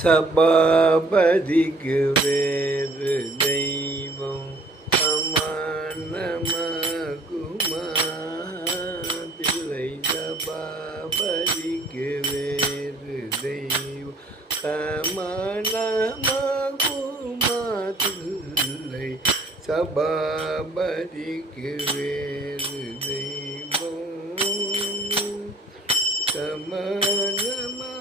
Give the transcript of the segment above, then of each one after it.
சபாபதிக்கு வேறு தெய்வம் சமானமாகுமா? தில்லை சபாபதிக்கு வேறு தெய்வம் சமானமாகுமா? தில்லை சபாபதிக்கு வேறு தெய்வம் சமானமாகுமா?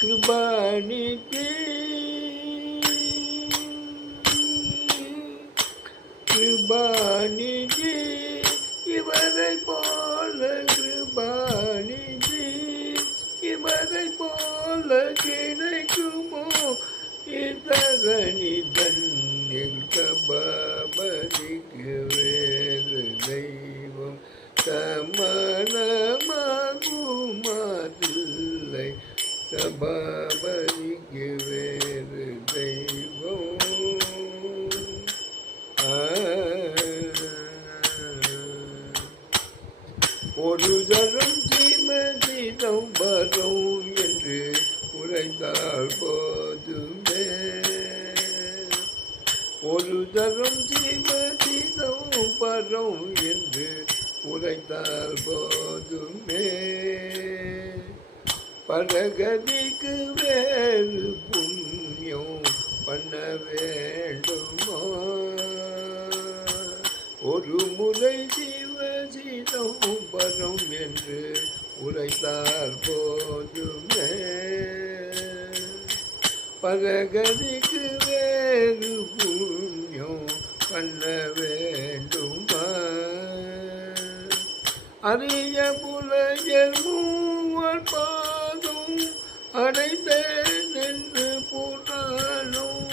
கிருபாநிதி கிருபாநிதி இவரை போல கிருபாநிதி இவரை போல கிடைக்குமோ? இதரணி தன்னில் சபாபதிக்கு வேறு தெய்வம் சமானமாகுமா? தில்லை சபாபதிக்கு வேறு தெய்வம் ஒரு தரம் ஸ்ரீமதிதம் வரும் என்று உரைத்தால் போதுமே. ஒரு தரம் ஸ்ரீமதிதம் வரும் என்று உரைத்தால் போதுமே. பரகதிக்கு வேறு புண்ணியம் பண்ண வேண்டுமா? ஒரு முறை சிவசிதம் வரும் என்று உரைத்தால் போதுமே. பரகதிக்கு வேறு புண்ணியம் பண்ண வேண்டுமா? அரிய புலையர் மூவர் பாதம் அடைந்தேன் என்று புராணம்.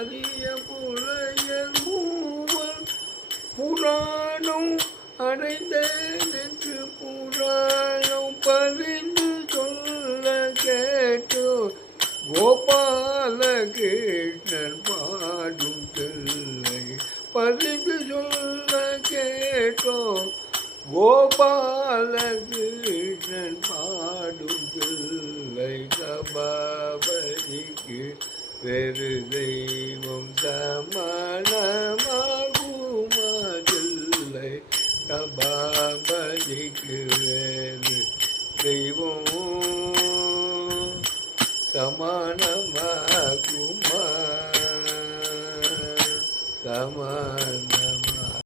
அரிய புலையர் மூவர் புராணம் அடைந்தேன் என்று புராணம் பரிந்து சொல்ல கேட்டோ கோபாலகிருஷ்ணன் பாடும் தில்லை. பரிந்து சொல்ல கேட்டோ கோபாலகிருஷ்ணன் பாடும் தில்லை. சபாபதிக்கு வேறு தெய்வம் சமானமா?